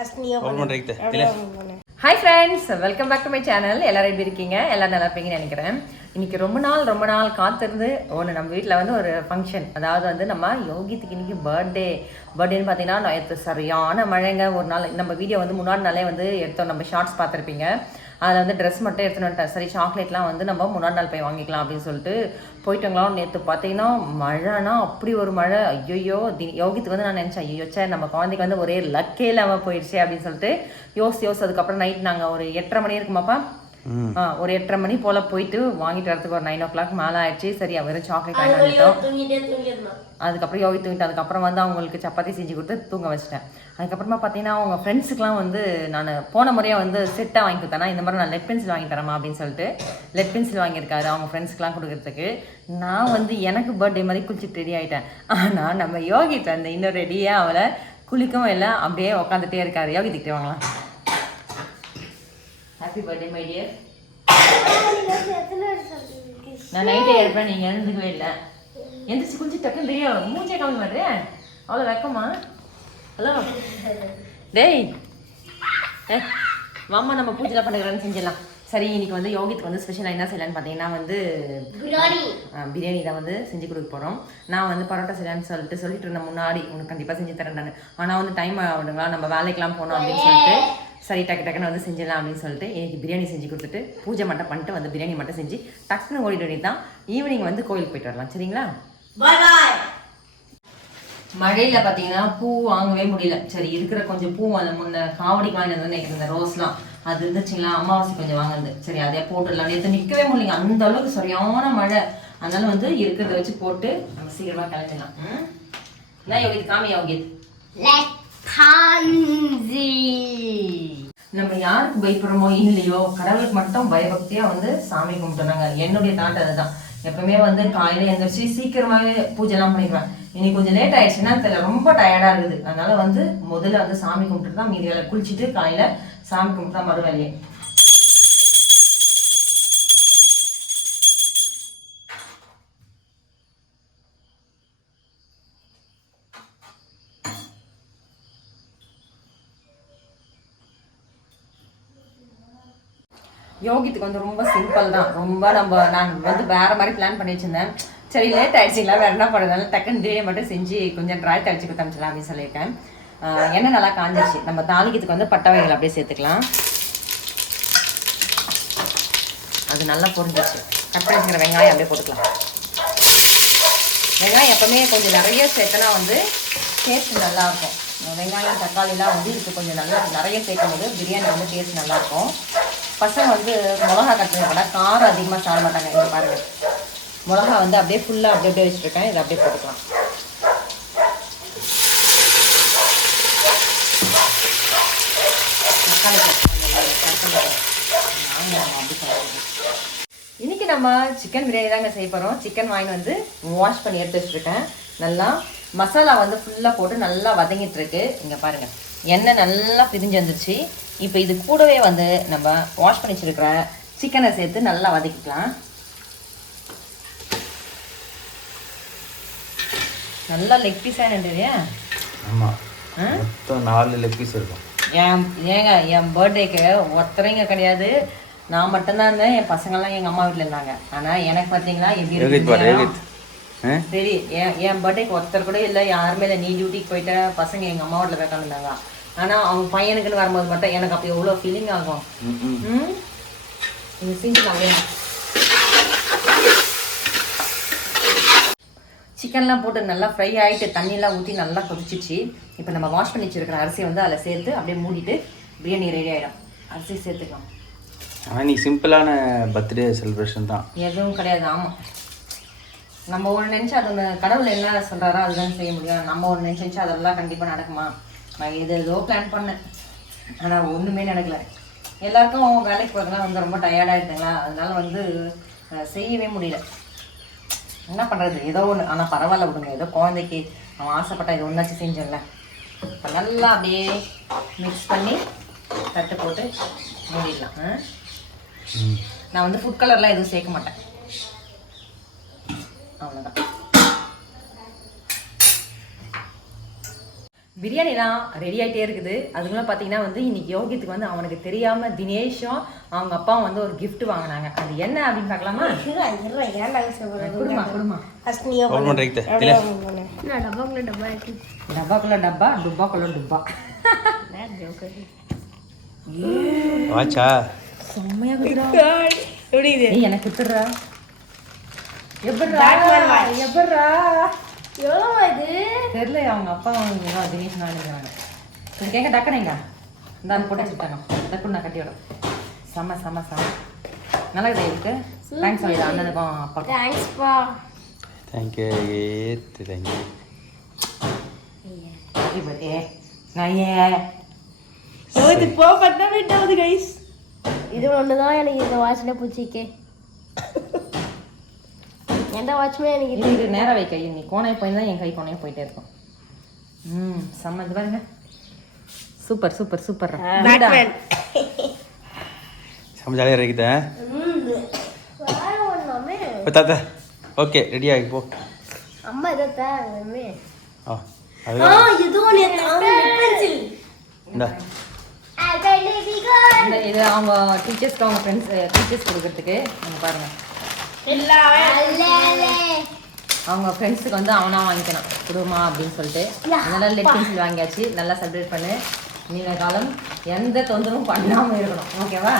Hi friends, welcome back to my channel. எல்லாரும் எப்படி இருக்கீங்க? எல்லாரும் நல்லா இருப்பீங்கன்னு நினைக்கிறேன். இன்னைக்கு ரொம்ப நாள் காத்திருந்து நம்ம வீட்டில் வந்து ஒரு ஃபங்க்ஷன், அதாவது வந்து நம்ம யோகித்துக்கு இன்னைக்கு பர்த்டேன்னு பார்த்தீங்கன்னா நேற்று சரியான மழைங்க. ஒரு நாள் நம்ம வீடியோ வந்து முன்னாடி நாளே வந்து எடுத்தோம், நம்ம ஷார்ட்ஸ் பார்த்துருப்பீங்க. அதில் வந்து ட்ரெஸ் மட்டும் எடுத்துன்னு வந்துட்டேன். சரி, சாக்லேட்லாம் வந்து நம்ம முன்னாடி நாள் போய் வாங்கிக்கலாம் அப்படின்னு சொல்லிட்டு போயிட்டோங்களாம். நேற்று பார்த்தீங்கன்னா மழைனா அப்படி ஒரு மழை. ஐயோ யோகித்துக்கு வந்து நான் நினச்சேன், ஐயோ சே நம்ம குழந்தைக்கு வந்து ஒரே லக்கே இல்லாமல் போயிடுச்சு அப்படின்னு சொல்லிட்டு யோசிச்சு அதுக்கப்புறம் நைட் நாங்கள் ஒரு 8:30 மணி இருக்குமாப்பா, ஒரு 8:30 மணி போல் போயிட்டு வாங்கிட்டு வரதுக்கு ஒரு 9 o'clock மேலே ஆயிடுச்சு. சரி, வெறும் சாக்லேட் வாங்கி வந்துட்டோம். அதுக்கப்புறம் யோகி தூங்கிட்டு அதுக்கப்புறம் வந்து அவங்களுக்கு சப்பாத்தி செஞ்சு கொடுத்து தூங்க வச்சிட்டேன். அதுக்கப்புறமா பார்த்தீங்கன்னா அவங்க ஃப்ரெண்ட்ஸுக்குலாம் வந்து நான் போன முறையாக வந்து செட்டாக வாங்கி கொடுத்தேன்னா இந்த மாதிரி நான் லெட் பென்சில் வாங்கி தரேமா அப்படின்னு சொல்லிட்டு லெட் பென்சில் வாங்கியிருக்காரு அவங்க ஃப்ரெண்ட்ஸ்க்குலாம் கொடுக்குறதுக்கு. நான் வந்து எனக்கு பர்த்டே மாதிரி குளிச்சுட்டு ரெடி ஆகிட்டேன். ஆனால் நம்ம யோகிட்டு வந்து இன்னும் ரெடியாக அவளை குளிக்கவும் இல்லை, அப்படியே உட்காந்துட்டே இருக்காரு. யோகி திக்கிட்டு வாங்கலாம். Happy birthday my dear. நான் நைட்டே இருப்பேன், நீங்கள் எழுந்துக்கவே இல்லை. எந்திரிச்சு குளிச்சு டக்குன்னு தெரியும் மூஞ்சே காமி மாட்டேன். அவ்வளோ வெக்கமா? ஹலோ டேய், மாமா நம்ம பூஜைலாம் பண்ணுறேன்னு செஞ்சிடலாம். சரி, இன்னைக்கு வந்து யோகித்துக்கு வந்து ஸ்பெஷலாக என்ன செய்யலான்னு பார்த்தீங்கன்னா வந்து பிரியாணி தான் வந்து செஞ்சு கொடுக்க போகிறோம். நான் வந்து பரோட்டா செய்யலான்னு சொல்லிட்டு இருந்தேன் முன்னாடி, உனக்கு கண்டிப்பாக செஞ்சு தரேன் நான். ஆனால் வந்து டைம் ஆகுதுங்களா, நம்ம வேலைக்கெலாம் போனோம் அப்படின்னு சொல்லிட்டு சரி டக்குன்னு வந்து செஞ்சிடலாம் அப்படின்னு சொல்லிட்டு இன்னைக்கு பிரியாணி செஞ்சு கொடுத்துட்டு பூஜை மட்டும் பண்ணிட்டு வந்து பிரியாணி மட்டும் செஞ்சு டக்குன்னு ஓடிட்டு வேண்டியது தான். ஈவினிங் வந்து கோயிலுக்கு போயிட்டு வரலாம். சரிங்களா? மழையில் பார்த்தீங்கன்னா பூ வாங்கவே முடியல. சரி, இருக்கிற கொஞ்சம் பூ அந்த முன்ன காவடி வாங்கினது இந்த ரோஸ்லாம் அது இருந்துச்சுங்களா, அமாவாசை கொஞ்சம் வாங்கினது. சரி, அதே போட்டுடலாம். நேற்று நிற்கவே முடியலைங்க, அந்த அளவுக்கு சரியான மழை. அதனால வந்து இருக்கிறத வச்சு போட்டு நம்ம சீக்கிரமா கிளம்பிடலாம். என்ன யோகித், காமி யோகித். நம்ம யாருக்கு பயப்படுறோமோ இல்லையோ, கடவுளுக்கு மட்டும் பயபக்தியா வந்து சாமி கும்பிட்டுனாங்க. என்னுடைய தாட் அதுதான். எப்பவுமே வந்து காலையில எழுந்திரிச்சு சீக்கிரமாவே பூஜை எல்லாம் பண்ணிடுவேன். இன்னைக்கு கொஞ்சம் லேட் ஆயிடுச்சுன்னா தெரியல, ரொம்ப டயர்டா இருக்குது. அதனால வந்து முதல்ல வந்து சாமி கும்பிட்டு தான் மீதி வேலை, குளிச்சுட்டு காலையில சாமி கும்பிட்டு தான் மறு வேலையே. யோகித்துக்கு வந்து ரொம்ப சிம்பிள் தான். ரொம்ப நான் வந்து வேற மாதிரி பிளான் பண்ணி வச்சிருந்தேன். சரி, லேட் ஆயிடுச்சுங்களா, வேற என்ன பண்ணுறதுனால டக்குன்னு பிரியாணி மட்டும் செஞ்சு கொஞ்சம் ட்ராய் தடிச்சு கொடுத்தமிச்சலாம் அப்படின்னு சொல்லியிருக்கேன். எண்ணெய் நல்லா காஞ்சிருச்சு. நம்ம தாளிக்கிறதுக்கு வந்து பட்டை வகைகள் அப்படியே சேர்த்துக்கலாம். அது நல்லா பொரிஞ்சிச்சு. கட் பண்ணி வச்சுக்கிற வெங்காயம் அப்படியே போட்டுக்கலாம். வெங்காயம் எப்பவுமே கொஞ்சம் நிறைய சேர்த்தனா வந்து டேஸ்ட் நல்லாயிருக்கும். வெங்காயம் தக்காளிலாம் வந்து இதுக்கு கொஞ்சம் நல்லா நிறைய சேர்க்கும் போது பிரியாணி வந்து டேஸ்ட் நல்லாயிருக்கும். பசங்க வந்து மிளகா கட் பண்ணி போட்டால் காரம் அதிகமாக சாப்பிட மாட்டாங்க. இங்கே பாருங்கள், மிளகா வந்து அப்படியே ஃபுல்லாக அப்படியே வச்சுருக்கேன். இதை அப்படியே போட்டுக்கலாம். இன்னைக்கு நம்ம சிக்கன் பிரியாணி தாங்க செய்ய போகிறோம். சிக்கன் வாங்கி வந்து வாஷ் பண்ணி எடுத்து வச்சுருக்கேன். நல்லா மசாலா வந்து ஃபுல்லாக போட்டு நல்லா வதங்கிட்டு இருக்கு. இங்கே பாருங்கள், எண்ணெய் நல்லா பிரிஞ்சு வந்துருச்சு. இப்போ இது கூடவே வந்து நம்ம வாஷ் பண்ணி வச்சுருக்கிற சிக்கனை சேர்த்து நல்லா வதக்கிக்கலாம். நல்லா லெக் பீஸாக என்னன்றியா? ஆமாம், மொத்தம் 4 லெக் பீஸ் இருக்கும். என் பர்த்டேக்கு ஒருத்தரைங்க கிடையாது, நான் மட்டும்தான் இருந்தேன். என் பசங்கள்லாம் எங்கள் அம்மா வீட்டில் இருந்தாங்க. ஆனால் எனக்கு பார்த்தீங்களா எப்படி சரி, என் பர்த்டேக்கு ஒருத்தர் கூட இல்லை, யாருமே இல்லை. நீ டியூட்டிக்கு போயிட்ட, பசங்க எங்கள் அம்மா வீட்டில் போய் இருந்தாங்க. ஆனால் அவங்க பையனுக்குன்னு வரும்போது மட்டும் எனக்கு அப்போ எவ்வளோ ஃபீலிங் ஆகும். செஞ்சுக்கலாம். சிக்கன்லாம் போட்டு நல்லா ஃப்ரை ஆகிட்டு தண்ணியெலாம் ஊற்றி நல்லா கொதிச்சிச்சு. இப்போ நம்ம வாஷ் பண்ணி வச்சுருக்கிற அரிசியை வந்து அதில் சேர்த்து அப்படியே மூடிட்டு பிரியாணி ரெடி ஆகிடும். அரிசி சேர்த்துக்கலாம். ஆனால் நீ சிம்பிளான பர்த்டே செலிப்ரேஷன் தான், எதுவும் கிடையாது. ஆமாம், நம்ம ஒன்று நினச்சா அது ஒன்று, கடவுள் என்ன சொல்கிறாரோ அதுதான் செய்ய முடியும். நம்ம ஒன்று நினச்சா அதெல்லாம் கண்டிப்பாக நடக்குமா? நான் ஏதோ பிளான் பண்ணேன், ஆனால் ஒன்றுமே நடக்கல. எல்லாருக்கும் வேலைக்கு போகிறதுலாம் வந்து ரொம்ப டயர்டாகிடுதுங்களா, அதனால வந்து செய்யவே முடியல. என்ன பண்ணுறது, ஏதோ ஒன்று. ஆனால் பரவாயில்ல விடுங்க, ஏதோ குழந்தைக்கு அவன் ஆசைப்பட்டா இது ஒன்றாச்சும் செஞ்சோம்ல. நல்லா அப்படியே மிக்ஸ் பண்ணி தட்டு போட்டு மூடிடலாம். நான் வந்து ஃபுட் கலர்லாம் எதுவும் சேர்க்க மாட்டேன். அவ்வளோதான். பிரியாணிலாம் ரெடி ஆகிட்டே இருக்குது. அதுக்குள்ள பார்த்தீங்கன்னா வந்து இன்னைக்கு யோகித்துக்கு வந்து அவனுக்கு தெரியாமல் தினேஷும் அவங்க அப்பாவும் வந்து ஒரு gift வாங்கினாங்க. அது என்ன அப்படின்னு பார்க்கலாமா? குடுமா டப்பாக்குள்ள டப்பா டுப்பாக்குள்ள டுப்பா. வாச்சா செம்மையா குடுறா. எப்படி இது? எனக்கு குடுறா. எப்பறா எவ்வளவு இது தெரியல. அவங்க அப்பா அவங்க தினேஷ் வாங்கிக்கிறாங்க. சரி கேட்க டக்குனேங்க இந்த போட்டு வச்சுட்டாங்க. டக்குன்னு நான் கட்டி விடும். செம்ம செம்ம செம்ம நல்லா இருக்குது. இருக்கு தேங்க்ஸ் சொல்லிடு அண்ணனுக்கும் அப்பா. தேங்க்ஸ்ப்பா. Thank you thank you. ஹாப்பி பர்த்டே நாயே. இது போ பட்டா விட்டாவது गाइस. இது ஒண்ணுதான் எனக்கு இந்த வாட்ச்ல பூச்சிக்கே. எந்த வாட்ச்மே எனக்கு இது நேரா வை கை. நீ கோணே போயிருந்தா என் கை கோணே போயிட்டே இருக்கும். செம்ம இது பாருங்க. Super super super. பேட்மேன். செம்ம ஜாலியாக இருக்குதா? வேற ஒண்ணுமே. தாத்தா ஓகே ரெடி ஆகி போ. அம்மா இத தாங்கமே. அது இது ஒண்ணு பென்சில். இந்தா இது அவங்க டீச்சர்ஸ்க்கு அவங்க ஃப்ரெண்ட்ஸ் டீச்சர்ஸ் கொடுக்கறதுக்கு நீங்க பாருங்க. அவங்க ஃப்ரெண்ட்ஸுக்கு வந்து அவனா வாங்கிக்கணும் கொடுமா அப்படின்னு சொல்லிட்டு அதனால லெட் பென்சில் வாங்கியாச்சு. நல்லா செலிப்ரேட் பண்ணு. நீண்ட காலம் எந்த தொந்தரவும் பண்ணாம இருக்கணும். ஓகேவா?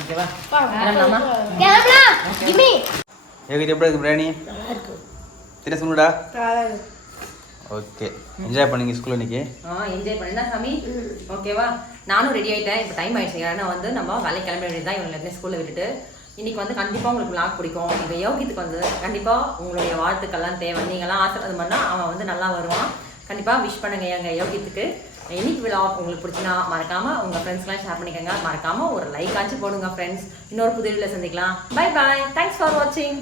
ஓகேவா? கிளம்பலாமா? யோகித் எப்படி இருக்கு பிரியாணி? தின சொல்லுடா. ஓகே என்ஜாய் பண்ணுங்க ஸ்கூல் இன்னைக்கு. என்ஜாய் பண்ணா சாமி. ஓகேவா? நானும் ரெடி ஆயிட்டேன். இப்போ டைம் ஆயிடுச்சு. ஏன்னா வந்து நம்ம வேலை கிளம்ப வேண்டியதுதான். இவங்களை ஸ்கூலில் விட்டுட்டு இன்னைக்கு வந்து கண்டிப்பாக உங்களுக்கு vlog பிடிக்கும். இப்போ யோகித்துக்கு வந்து கண்டிப்பாக உங்களுடைய வாழ்த்துக்கள்லாம் தேவை. நீங்களாம் ஆசீர்வாதம் பண்ணால் அவன் வந்து நல்லா வருவான். கண்டிப்பாக விஷ் பண்ணுங்க எங்கள் யோகித்துக்கு. இன்னைக்கு vlog உங்களுக்கு பிடிச்சினா மறக்காம உங்கள் ஃப்ரெண்ட்ஸ்லாம் ஷேர் பண்ணிக்கோங்க. மறக்காம ஒரு லைக் ஆச்சு போடுங்க ஃப்ரெண்ட்ஸ். இன்னொரு புது வீடியோவில் சந்திக்கலாம். Bye bye. தேங்க்ஸ் ஃபார் வாட்சிங்.